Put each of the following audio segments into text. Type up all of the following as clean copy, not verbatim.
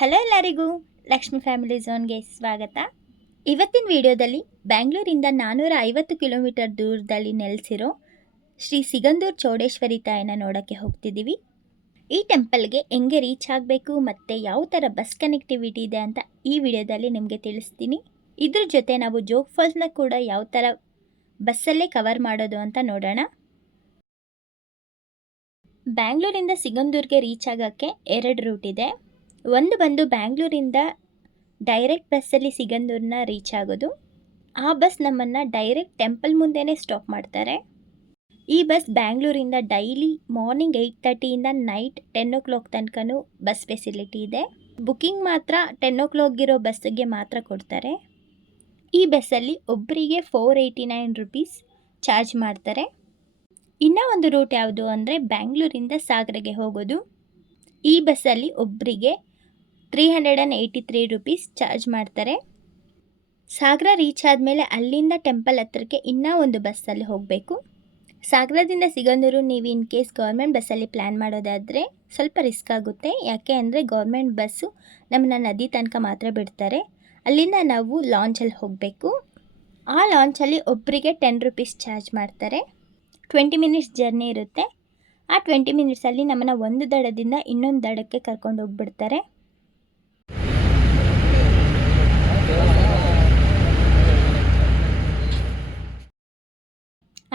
Hello ಎಲ್ಲರಿಗೂ, Lakshmi family ಝೋನ್ಗೆ ಸ್ವಾಗತ. ಇವತ್ತಿನ ವಿಡಿಯೋದಲ್ಲಿ ಬ್ಯಾಂಗ್ಳೂರಿಂದ 450 ಕಿಲೋಮೀಟರ್ ದೂರದಲ್ಲಿ ನೆಲೆಸಿರೋ ಶ್ರೀ ಸಿಗಂದೂರ್ ಚೌಡೇಶ್ವರಿ ತಾಯಿನ ನೋಡೋಕ್ಕೆ ಹೋಗ್ತಿದ್ದೀವಿ. ಈ ಟೆಂಪಲ್ಗೆ ಹೆಂಗೆ ರೀಚ್ ಆಗಬೇಕು ಮತ್ತು ಯಾವ ಥರ ಬಸ್ ಕನೆಕ್ಟಿವಿಟಿ ಇದೆ ಅಂತ ಈ ವಿಡಿಯೋದಲ್ಲಿ ನಿಮಗೆ ತಿಳಿಸ್ತೀನಿ. ಇದ್ರ ಜೊತೆ ನಾವು ಜೋಗ್ಫಾಲ್ಸ್ನ ಕೂಡ ಯಾವ ಥರ ಬಸ್ಸಲ್ಲೇ ಕವರ್ ಮಾಡೋದು ಅಂತ ನೋಡೋಣ. ಬ್ಯಾಂಗ್ಳೂರಿಂದ ಸಿಗಂದೂರ್ಗೆ ರೀಚ್ ಆಗೋಕ್ಕೆ 2 ರೂಟ್ ಇದೆ. ಒಂದು ಬಂದು ಬ್ಯಾಂಗ್ಳೂರಿಂದ ಡೈರೆಕ್ಟ್ ಬಸ್ಸಲ್ಲಿ ಸಿಗಂದೂರನ್ನ ರೀಚ್ ಆಗೋದು. ಆ ಬಸ್ ನಮ್ಮನ್ನು ಡೈರೆಕ್ಟ್ ಟೆಂಪಲ್ ಮುಂದೆನೇ ಸ್ಟಾಪ್ ಮಾಡ್ತಾರೆ. ಈ ಬಸ್ ಬ್ಯಾಂಗ್ಳೂರಿಂದ ಡೈಲಿ ಮಾರ್ನಿಂಗ್ 8:30ಇಂದ ನೈಟ್ 10 ತನಕನೂ ಬಸ್ ಫೆಸಿಲಿಟಿ ಇದೆ. ಬುಕ್ಕಿಂಗ್ ಮಾತ್ರ 10 ಇರೋ ಬಸ್ಸಿಗೆ ಮಾತ್ರ ಕೊಡ್ತಾರೆ. ಈ ಬಸ್ಸಲ್ಲಿ ಒಬ್ಬರಿಗೆ 489 ರುಪೀಸ್ ಚಾರ್ಜ್ ಮಾಡ್ತಾರೆ. ಇನ್ನೂ ಒಂದು ರೂಟ್ ಯಾವುದು ಅಂದರೆ ಬ್ಯಾಂಗ್ಳೂರಿಂದ ಸಾಗರ್ಗೆ ಹೋಗೋದು. ಈ ಬಸ್ಸಲ್ಲಿ ಒಬ್ಬರಿಗೆ 383 ರುಪೀಸ್ ಚಾರ್ಜ್ ಮಾಡ್ತಾರೆ. ಸಾಗರ ರೀಚ್ ಆದಮೇಲೆ ಅಲ್ಲಿಂದ ಟೆಂಪಲ್ ಹತ್ರಕ್ಕೆ ಇನ್ನೂ ಒಂದು ಬಸ್ಸಲ್ಲಿ ಹೋಗಬೇಕು. ಸಾಗರದಿಂದ ಸಿಗಂದೂರು ನೀವು ಇನ್ ಕೇಸ್ ಗೌರ್ಮೆಂಟ್ ಬಸ್ಸಲ್ಲಿ ಪ್ಲ್ಯಾನ್ ಮಾಡೋದಾದರೆ ಸ್ವಲ್ಪ ರಿಸ್ಕ್ ಆಗುತ್ತೆ. ಯಾಕೆ ಅಂದರೆ ಗೌರ್ಮೆಂಟ್ ಬಸ್ಸು ನಮ್ಮನ್ನ ನದಿ ತನಕ ಮಾತ್ರ ಬಿಡ್ತಾರೆ. ಅಲ್ಲಿಂದ ನಾವು ಲಾಂಚಲ್ಲಿ ಹೋಗಬೇಕು. ಆ ಲಾಂಚಲ್ಲಿ ಒಬ್ಬರಿಗೆ 10 ರುಪೀಸ್ ಚಾರ್ಜ್ ಮಾಡ್ತಾರೆ. 20 ಮಿನಿಟ್ಸ್ ಜರ್ನಿ ಇರುತ್ತೆ. ಆ 20 ಮಿನಿಟ್ಸಲ್ಲಿ ನಮ್ಮನ್ನು ಒಂದು ದಡದಿಂದ ಇನ್ನೊಂದು ದಡಕ್ಕೆ ಕರ್ಕೊಂಡು ಹೋಗ್ಬಿಡ್ತಾರೆ.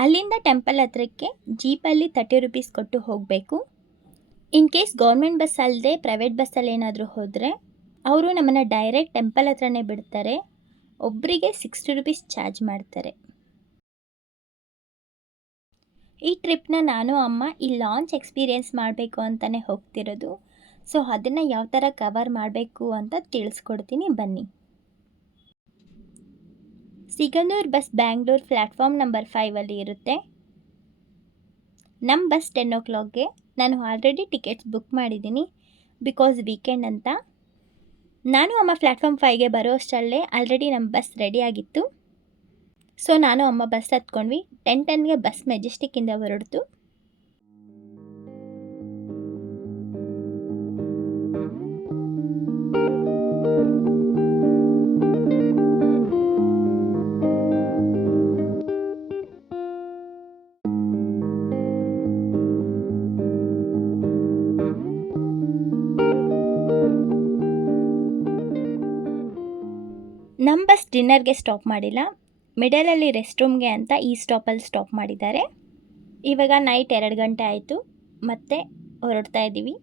ಅಲ್ಲಿಂದ ಟೆಂಪಲ್ ಹತ್ರಕ್ಕೆ ಜೀಪಲ್ಲಿ 30 ರುಪೀಸ್ ಕೊಟ್ಟು ಹೋಗಬೇಕು. ಇನ್ ಕೇಸ್ ಗೌರ್ಮೆಂಟ್ ಬಸ್ ಅಲ್ಲದೆ ಪ್ರೈವೇಟ್ ಬಸ್ಸಲ್ಲಿ ಏನಾದರೂ ಹೋದರೆ ಅವರು ನಮ್ಮನ್ನು ಡೈರೆಕ್ಟ್ ಟೆಂಪಲ್ ಹತ್ರನೇ ಬಿಡ್ತಾರೆ. ಒಬ್ಬರಿಗೆ 60 ರುಪೀಸ್ ಚಾರ್ಜ್ ಮಾಡ್ತಾರೆ. ಈ ಟ್ರಿಪ್ನ ನಾನು ಅಮ್ಮ ಈ ಲಾಂಚ್ ಎಕ್ಸ್ಪೀರಿಯೆನ್ಸ್ ಮಾಡಬೇಕು ಅಂತಲೇ ಹೋಗ್ತಿರೋದು. ಸೊ ಅದನ್ನು ಯಾವ ಥರ ಕವರ್ ಮಾಡಬೇಕು ಅಂತ ತಿಳಿಸ್ಕೊಡ್ತೀನಿ, ಬನ್ನಿ. Sigandur bus Bangalore platform number 5 ಇರುತ್ತೆ. ನಮ್ಮ ಬಸ್ 10 ನಾನು ಆಲ್ರೆಡಿ ಟಿಕೆಟ್ಸ್ ಬುಕ್ ಮಾಡಿದ್ದೀನಿ, ಬಿಕಾಸ್ ವೀಕೆಂಡ್ ಅಂತ. ನಾನು ಅಮ್ಮ ಪ್ಲ್ಯಾಟ್ಫಾರ್ಮ್ 5ಗೆ ಬರೋ ಅಷ್ಟರಲ್ಲೇ ಆಲ್ರೆಡಿ ನಮ್ಮ ಬಸ್ ರೆಡಿ ಆಗಿತ್ತು. ಸೊ ನಾನು ಅಮ್ಮ ಬಸ್ ಹತ್ಕೊಂಡ್ವಿ. 10:10ಗೆ ಬಸ್ ಮೆಜೆಸ್ಟಿಕ್ಕಿಂದ ಹೊರಡ್ತು. ನಮ್ಮ ಬಸ್ ಡಿನ್ನರ್ಗೆ ಸ್ಟಾಪ್ ಮಾಡಿಲ್ಲ. ಮಿಡಲಲ್ಲಿ ರೆಸ್ಟ್ ರೂಮ್ಗೆ ಅಂತ ಈ ಸ್ಟಾಪಲ್ಲಿ ಸ್ಟಾಪ್ ಮಾಡಿದ್ದಾರೆ. ಇವಾಗ ನೈಟ್ 2 ಗಂಟೆ ಆಯಿತು, ಮತ್ತೆ ಹೊರಡ್ತಾ ಇದ್ದೀವಿ.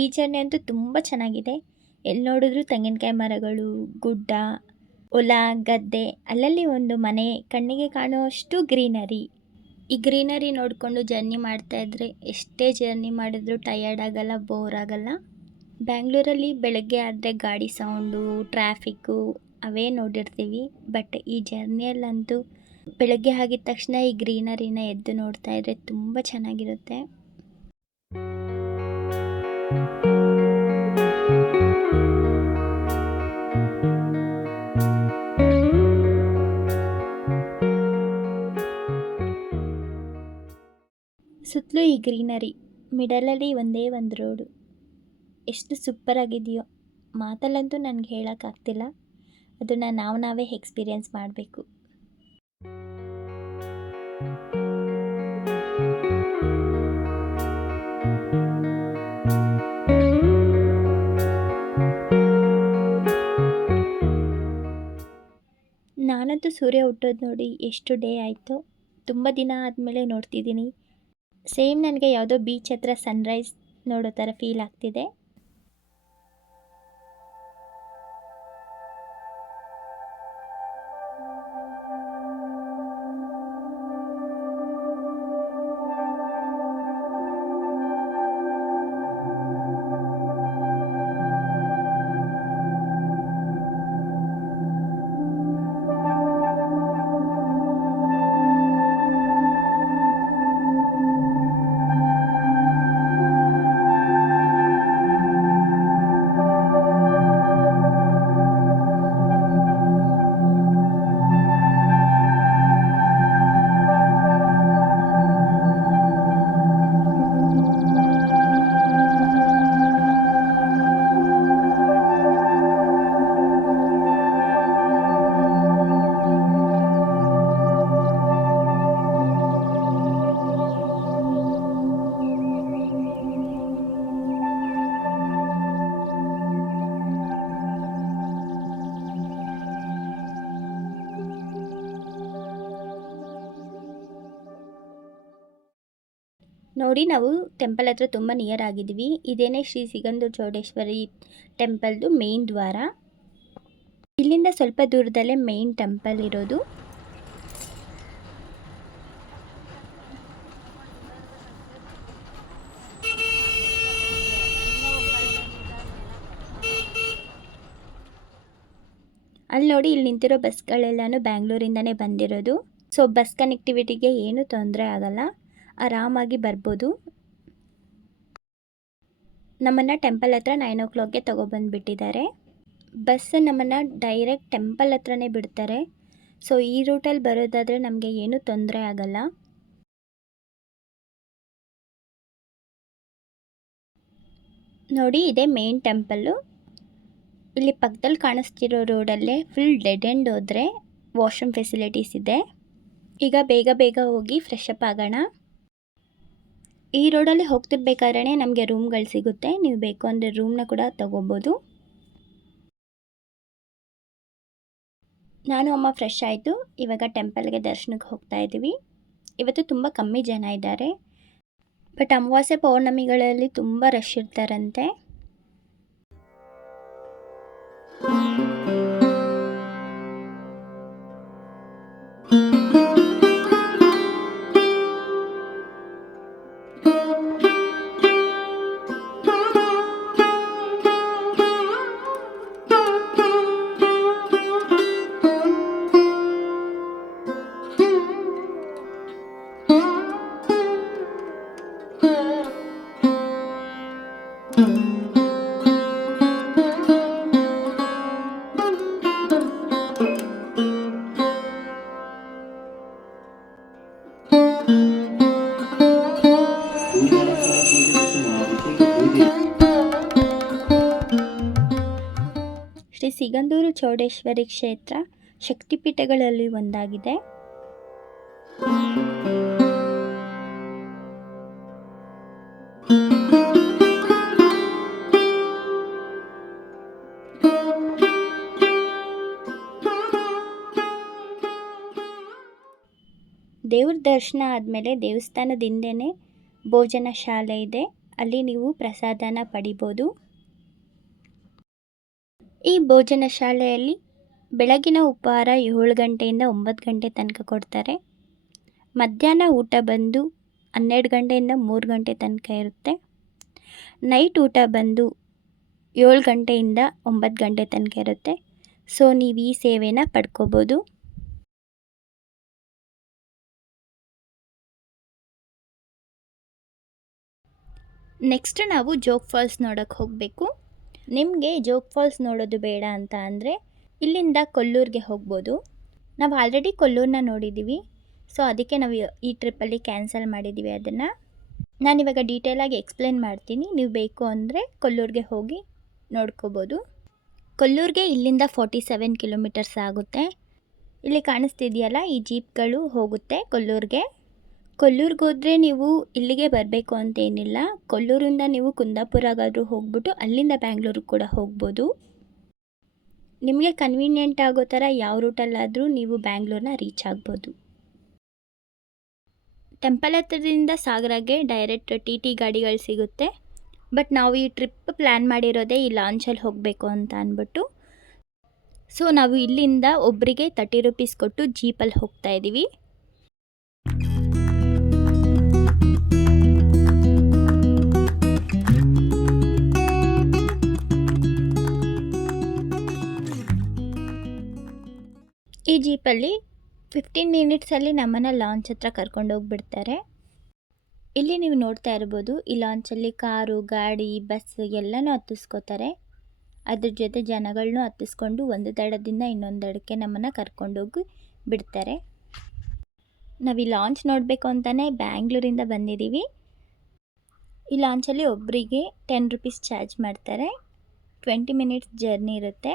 ಈ ಜರ್ನಿ ಅಂತೂ ತುಂಬ ಚೆನ್ನಾಗಿದೆ. ಎಲ್ಲಿ ನೋಡಿದ್ರೂ ತೆಂಗಿನಕಾಯಿ ಮರಗಳು, ಗುಡ್ಡ, ಹೊಲ, ಗದ್ದೆ, ಅಲ್ಲಲ್ಲಿ ಒಂದು ಮನೆ, ಕಣ್ಣಿಗೆ ಕಾಣುವಷ್ಟು ಗ್ರೀನರಿ. ಈ ಗ್ರೀನರಿ ನೋಡಿಕೊಂಡು ಜರ್ನಿ ಮಾಡ್ತಾಯಿದ್ರೆ ಎಷ್ಟೇ ಜರ್ನಿ ಮಾಡಿದ್ರೂ ಟಯರ್ಡ್ ಆಗಲ್ಲ, ಬೋರ್ ಆಗಲ್ಲ. ಬ್ಯಾಂಗ್ಳೂರಲ್ಲಿ ಬೆಳಗ್ಗೆ ಆದರೆ ಗಾಡಿ ಸೌಂಡು, ಟ್ರಾಫಿಕ್ಕು ಅವೇ ನೋಡಿರ್ತೀವಿ. ಬಟ್ ಈ ಜರ್ನಿಯಲ್ಲಂತೂ ಬೆಳಗ್ಗೆ ಆಗಿದ ತಕ್ಷಣ ಈ ಗ್ರೀನರಿನ ಎದ್ದು ನೋಡ್ತಾ ಇದ್ರೆ ತುಂಬ ಚೆನ್ನಾಗಿರುತ್ತೆ. ಸುತ್ತಲೂ ಈ ಗ್ರೀನರಿ, ಮಿಡಲಲ್ಲಿ ಒಂದೇ ಒಂದು ರೋಡು. ಎಷ್ಟು ಸೂಪರಾಗಿದೆಯೋ, ಮಾತಲ್ಲಂತೂ ನನಗೆ ಹೇಳೋಕ್ಕಾಗ್ತಿಲ್ಲ. ಅದನ್ನು ನಾವೇ ಎಕ್ಸ್ಪೀರಿಯೆನ್ಸ್ ಮಾಡಬೇಕು. ನಾನಂತೂ ಸೂರ್ಯ ಹುಟ್ಟೋದು ನೋಡಿ ಎಷ್ಟು ಡೇ ಆಯಿತು, ತುಂಬ ದಿನ ಆದಮೇಲೆ ನೋಡ್ತಿದ್ದೀನಿ. ಸೇಮ್ ನನಗೆ ಯಾವುದೋ ಬೀಚ್ ಹತ್ರ ಸನ್ರೈಸ್ ನೋಡೋ ಥರ ಫೀಲ್ ಆಗ್ತಿದೆ. ನೋಡಿ, ನಾವು ಟೆಂಪಲ್ ಹತ್ರ ತುಂಬ ನಿಯರ್ ಆಗಿದ್ದೀವಿ. ಇದೇನೇ ಶ್ರೀ ಸಿಗಂದೂರು ಚೌಡೇಶ್ವರಿ ಟೆಂಪಲ್ದು ಮೇನ್ ದ್ವಾರ. ಇಲ್ಲಿಂದ ಸ್ವಲ್ಪ ದೂರದಲ್ಲೇ ಮೇನ್ ಟೆಂಪಲ್ ಇರೋದು. ಅಲ್ಲಿ ನೋಡಿ, ಇಲ್ಲಿ ನಿಂತಿರೋ ಬಸ್ಗಳೆಲ್ಲನೂ ಬ್ಯಾಂಗ್ಳೂರಿಂದನೇ ಬಂದಿರೋದು. ಸೊ ಬಸ್ ಕನೆಕ್ಟಿವಿಟಿಗೆ ಏನೂ ತೊಂದರೆ ಆಗಲ್ಲ, ಆರಾಮಾಗಿ ಬರ್ಬೋದು. ನಮ್ಮನ್ನು ಟೆಂಪಲ್ ಹತ್ರ 9 o'clockಗೆ ತೊಗೊಬಂದುಬಿಟ್ಟಿದ್ದಾರೆ. ಬಸ್ ನಮ್ಮನ್ನು ಡೈರೆಕ್ಟ್ ಟೆಂಪಲ್ ಹತ್ರನೇ ಬಿಡ್ತಾರೆ. ಸೊ ಈ ರೂಟಲ್ಲಿ ಬರೋದಾದರೆ ನಮಗೆ ಏನೂ ತೊಂದರೆ ಆಗಲ್ಲ. ನೋಡಿ, ಇದೇ ಮೇನ್ ಟೆಂಪಲ್ಲು. ಇಲ್ಲಿ ಪಕ್ಕದಲ್ಲಿ ಕಾಣಿಸ್ತಿರೋ ರೋಡಲ್ಲೇ ಫುಲ್ ಡೆಡ್ ಎಂಡ್ ಹೋದರೆ ವಾಶ್ರೂಮ್ ಫೆಸಿಲಿಟೀಸ್ ಇದೆ. ಈಗ ಬೇಗ ಬೇಗ ಹೋಗಿ ಫ್ರೆಶ್ ಅಪ್ ಆಗೋಣ. ಈ ರೋಡಲ್ಲಿ ಹೋಗ್ತಿರ್ಬೇಕಾದ್ರೆ ನಮಗೆ ರೂಮ್ಗಳು ಸಿಗುತ್ತೆ. ನೀವು ಬೇಕು ಅಂದರೆ ರೂಮ್ನ ಕೂಡ ತಗೋಬೋದು. ನಾನು ಅಮ್ಮ ಫ್ರೆಶ್ ಆಯಿತು. ಇವಾಗ ಟೆಂಪಲ್ಗೆ ದರ್ಶನಕ್ಕೆ ಹೋಗ್ತಾ ಇದ್ದೀವಿ. ಇವತ್ತು ತುಂಬ ಕಮ್ಮಿ ಜನ ಇದ್ದಾರೆ. ಬಟ್ ಅಮಾವಾಸ್ಯೆ ಪೌರ್ಣಮಿಗಳಲ್ಲಿ ತುಂಬ ರಶ್ ಇರ್ತಾರಂತೆ. ಶ್ರೀ ಸಿಗಂದೂರು ಚೌಡೇಶ್ವರಿ ಕ್ಷೇತ್ರ ಶಕ್ತಿಪೀಠಗಳಲ್ಲಿ ಒಂದಾಗಿದೆ. ದೇವ್ರ ದರ್ಶನ ಆದಮೇಲೆ ದೇವಸ್ಥಾನದಿಂದನೇ ಭೋಜನ ಶಾಲೆ ಇದೆ. ಅಲ್ಲಿ ನೀವು ಪ್ರಸಾದನ ಪಡಿಬೋದು. ಈ ಭೋಜನ ಶಾಲೆಯಲ್ಲಿ ಬೆಳಗಿನ ಉಪಹಾರ 7 ಗಂಟೆಯಿಂದ 9 ಗಂಟೆ ತನಕ ಕೊಡ್ತಾರೆ. ಮಧ್ಯಾಹ್ನ ಊಟ ಬಂದು 12 ಗಂಟೆಯಿಂದ 3 ಗಂಟೆ ತನಕ ಇರುತ್ತೆ. ನೈಟ್ ಊಟ ಬಂದು 7 ಗಂಟೆಯಿಂದ 9 ಗಂಟೆ ತನಕ ಇರುತ್ತೆ. ಸೊ ನೀವು ಈ ಸೇವೆನ ಪಡ್ಕೋಬೋದು. ನೆಕ್ಸ್ಟ್ ನಾವು ಜೋಗ್-ಫಾಲ್ಸ್ ನೋಡೋಕ್ಕೆ ಹೋಗಬೇಕು. ನಿಮಗೆ ಜೋಗ್-ಫಾಲ್ಸ್ ನೋಡೋದು ಬೇಡ ಅಂತ ಅಂದರೆ ಇಲ್ಲಿಂದ ಕೊಲ್ಲೂರಿಗೆ ಹೋಗ್ಬೋದು. ನಾವು ಆಲ್ರೆಡಿ ಕೊಲ್ಲೂರನ್ನ ನೋಡಿದ್ದೀವಿ. ಸೊ ಅದಕ್ಕೆ ನಾವು ಈ ಟ್ರಿಪ್ಪಲ್ಲಿ ಕ್ಯಾನ್ಸಲ್ ಮಾಡಿದ್ದೀವಿ. ಅದನ್ನು ನಾನಿವಾಗ ಡೀಟೇಲಾಗಿ ಎಕ್ಸ್ಪ್ಲೇನ್ ಮಾಡ್ತೀನಿ. ನೀವು ಬೇಕು ಅಂದರೆ ಕೊಲ್ಲೂರಿಗೆ ಹೋಗಿ ನೋಡ್ಕೋಬೋದು. ಕೊಲ್ಲೂರಿಗೆ ಇಲ್ಲಿಂದ 47 ಕಿಲೋಮೀಟರ್ಸ್ ಆಗುತ್ತೆ. ಇಲ್ಲಿ ಕಾಣಿಸ್ತಿದೆಯಲ್ಲ, ಈ ಜೀಪ್ಗಳು ಹೋಗುತ್ತೆ ಕೊಲ್ಲೂರಿಗೆ. ಕೊಲ್ಲೂರಿಗೆ ಹೋದರೆ ನೀವು ಇಲ್ಲಿಗೆ ಬರಬೇಕು ಅಂತೇನಿಲ್ಲ. ಕೊಲ್ಲೂರಿಂದ ನೀವು ಕುಂದಾಪುರಗಾದರೂ ಹೋಗ್ಬಿಟ್ಟು ಅಲ್ಲಿಂದ ಬ್ಯಾಂಗ್ಳೂರಿಗೆ ಕೂಡ ಹೋಗ್ಬೋದು. ನಿಮಗೆ ಕನ್ವೀನಿಯೆಂಟ್ ಆಗೋ ಥರ ಯಾವ ರೂಟಲ್ಲಾದರೂ ನೀವು ಬ್ಯಾಂಗ್ಳೂರನ್ನ ರೀಚ್ ಆಗ್ಬೋದು. ಟೆಂಪಲ್ ಹತ್ರದಿಂದ ಸಾಗರಕ್ಕೆ ಡೈರೆಕ್ಟ್ ಟಿ ಗಾಡಿಗಳು ಸಿಗುತ್ತೆ. ಬಟ್ ನಾವು ಈ ಟ್ರಿಪ್ ಪ್ಲ್ಯಾನ್ ಮಾಡಿರೋದೇ ಈ ಲಾಂಚಲ್ಲಿ ಹೋಗಬೇಕು ಅಂತ ಅಂದ್ಬಿಟ್ಟು. ಸೊ ನಾವು ಇಲ್ಲಿಂದ ಒಬ್ಬರಿಗೆ 30 ರೂಪೀಸ್ ಕೊಟ್ಟು ಜೀಪಲ್ಲಿ ಹೋಗ್ತಾ ಇದ್ದೀವಿ. ಈ ಜೀಪಲ್ಲಿ 15 ಮಿನಿಟ್ಸಲ್ಲಿ ನಮ್ಮನ್ನು ಲಾಂಚ್ ಹತ್ರ ಕರ್ಕೊಂಡೋಗ್ಬಿಡ್ತಾರೆ. ಇಲ್ಲಿ ನೀವು ನೋಡ್ತಾ ಇರ್ಬೋದು, ಈ ಲಾಂಚಲ್ಲಿ ಕಾರು, ಗಾಡಿ, ಬಸ್ ಎಲ್ಲನೂ ಹತ್ತಿಸ್ಕೋತಾರೆ. ಅದ್ರ ಜೊತೆ ಜನಗಳನ್ನೂ ಹತ್ತಿಸ್ಕೊಂಡು ಒಂದು ದಡದಿಂದ ಇನ್ನೊಂದು ದಡಕ್ಕೆ ನಮ್ಮನ್ನು ಕರ್ಕೊಂಡೋಗಿ ಬಿಡ್ತಾರೆ. ನಾವು ಈ ಲಾಂಚ್ ನೋಡಬೇಕು ಅಂತಲೇ ಬ್ಯಾಂಗ್ಳೂರಿಂದ ಬಂದಿದ್ದೀವಿ. ಈ ಲಾಂಚಲ್ಲಿ ಒಬ್ಬರಿಗೆ 10 ರೂಪೀಸ್ ಚಾರ್ಜ್ ಮಾಡ್ತಾರೆ. 20 ಮಿನಿಟ್ಸ್ ಜರ್ನಿ ಇರುತ್ತೆ.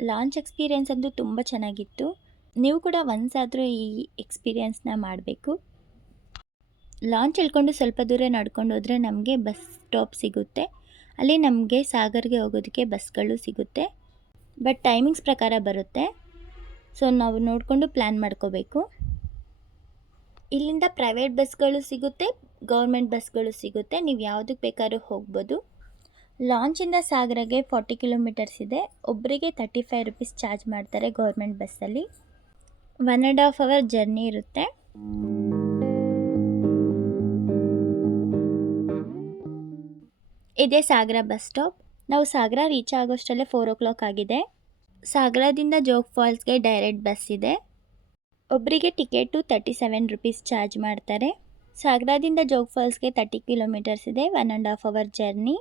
ಲಾಂಚ್ ಎಕ್ಸ್ಪೀರಿಯೆನ್ಸ್ ಅಂತೂ ತುಂಬ ಚೆನ್ನಾಗಿತ್ತು. ನೀವು ಕೂಡ ಒಂದ್ಸಾದರೂ ಈ ಎಕ್ಸ್ಪೀರಿಯೆನ್ಸ್ನ ಮಾಡಬೇಕು. ಲಾಂಚ್ ಇಳ್ಕೊಂಡು ಸ್ವಲ್ಪ ದೂರ ನಡ್ಕೊಂಡು ಹೋದರೆ ನಮಗೆ ಬಸ್ ಸ್ಟಾಪ್ ಸಿಗುತ್ತೆ. ಅಲ್ಲಿ ನಮಗೆ ಸಾಗರ್ಗೆ ಹೋಗೋದಕ್ಕೆ ಬಸ್ಗಳು ಸಿಗುತ್ತೆ. ಬಟ್ ಟೈಮಿಂಗ್ಸ್ ಪ್ರಕಾರ ಬರುತ್ತೆ. ಸೊ ನಾವು ನೋಡಿಕೊಂಡು ಪ್ಲ್ಯಾನ್ ಮಾಡ್ಕೋಬೇಕು. ಇಲ್ಲಿಂದ ಪ್ರೈವೇಟ್ ಬಸ್ಗಳು ಸಿಗುತ್ತೆ, ಗೌರ್ಮೆಂಟ್ ಬಸ್ಗಳು ಸಿಗುತ್ತೆ. ನೀವು ಯಾವುದಕ್ಕೆ ಬೇಕಾದ್ರೂ ಹೋಗ್ಬೋದು. ಲಾಂಚಿಂದ ಸಾಗರಗೆ 40 ಕಿಲೋಮೀಟರ್ಸ್ ಇದೆ. ಒಬ್ಬರಿಗೆ 35 ರುಪೀಸ್ ಚಾರ್ಜ್ ಮಾಡ್ತಾರೆ ಗೌರ್ಮೆಂಟ್ ಬಸ್ಸಲ್ಲಿ. 1.5 ಅವರ್ ಜರ್ನಿ ಇರುತ್ತೆ. ಇದೇ ಸಾಗರ ಬಸ್ ಸ್ಟಾಪ್. ನಾವು ಸಾಗರ ರೀಚ್ ಆಗೋಷ್ಟರಲ್ಲೇ 4 o'clock ಆಗಿದೆ. ಸಾಗರದಿಂದ ಜೋಗ್-ಫಾಲ್ಸ್ಗೆ ಡೈರೆಕ್ಟ್ ಬಸ್ ಇದೆ. ಒಬ್ಬರಿಗೆ ಟಿಕೆಟು 37 ರುಪೀಸ್ ಚಾರ್ಜ್ ಮಾಡ್ತಾರೆ. ಸಾಗರದಿಂದ ಜೋಗ್-ಫಾಲ್ಸ್ಗೆ 30 ಕಿಲೋಮೀಟರ್ಸ್ ಇದೆ. 1.5 ಅವರ್ ಜರ್ನಿ.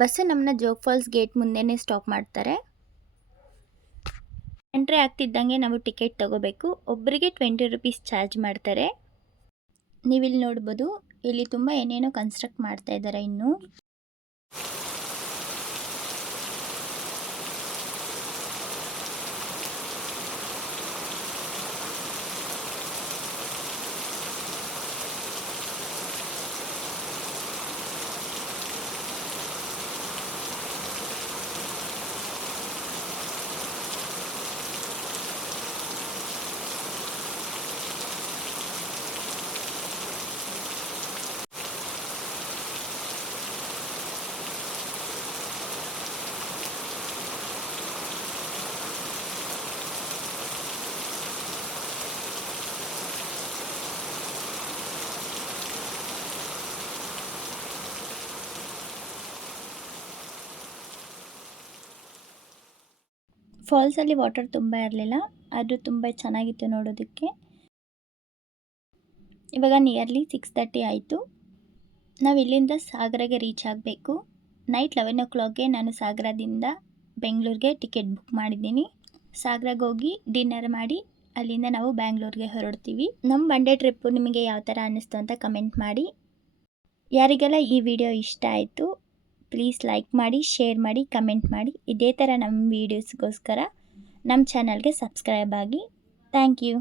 ಬಸ್ಸು ನಮ್ಮನ್ನ ಜೋಗ್-ಫಾಲ್ಸ್ ಗೇಟ್ ಮುಂದೆನೇ ಸ್ಟಾಪ್ ಮಾಡ್ತಾರೆ. ಎಂಟ್ರಿ ಆಗ್ತಿದ್ದಂಗೆ ನಾವು ಟಿಕೆಟ್ ತೊಗೋಬೇಕು. ಒಬ್ಬರಿಗೆ 20 ರುಪೀಸ್ ಚಾರ್ಜ್ ಮಾಡ್ತಾರೆ. ನೀವಿಲ್ಲಿ ನೋಡ್ಬೋದು, ಇಲ್ಲಿ ತುಂಬ ಏನೇನೋ ಕನ್ಸ್ಟ್ರಕ್ಟ್ ಮಾಡ್ತಾ ಇದ್ದಾರೆ ಇನ್ನು. ಫಾಲ್ಸಲ್ಲಿ ವಾಟರ್ ತುಂಬ ಇರಲಿಲ್ಲ, ಅದು ತುಂಬ ಚೆನ್ನಾಗಿತ್ತು ನೋಡೋದಕ್ಕೆ. ಇವಾಗ ನಿಯರ್ಲಿ 6:30 ಆಯಿತು. ನಾವು ಇಲ್ಲಿಂದ ಸಾಗರಗೆ ರೀಚ್ ಆಗಬೇಕು. ನೈಟ್ 11 o'clockಗೆ ನಾನು ಸಾಗರದಿಂದ ಬೆಂಗಳೂರಿಗೆ ಟಿಕೆಟ್ ಬುಕ್ ಮಾಡಿದ್ದೀನಿ. ಸಾಗರಕ್ಕೆ ಹೋಗಿ ಡಿನ್ನರ್ ಮಾಡಿ ಅಲ್ಲಿಂದ ನಾವು ಬ್ಯಾಂಗ್ಳೂರಿಗೆ ಹೊರಡ್ತೀವಿ. ನಮ್ಮ ಒನ್ ಡೇ ಟ್ರಿಪ್ಪು ನಿಮಗೆ ಯಾವ ಥರ ಅನ್ನಿಸ್ತು ಅಂತ ಕಮೆಂಟ್ ಮಾಡಿ. ಯಾರಿಗೆಲ್ಲ ಈ ವಿಡಿಯೋ ಇಷ್ಟ ಆಯಿತು ಪ್ಲೀಸ್ ಲೈಕ್ ಮಾಡಿ, ಶೇರ್ ಮಾಡಿ, ಕಮೆಂಟ್ ಮಾಡಿ. ಇದೇ ಥರ ನಮ್ಮ ವೀಡಿಯೋಸ್ಗೋಸ್ಕರ ನಮ್ಮ ಚಾನಲ್ಗೆ ಸಬ್ಸ್ಕ್ರೈಬ್ ಆಗಿ. Thank you.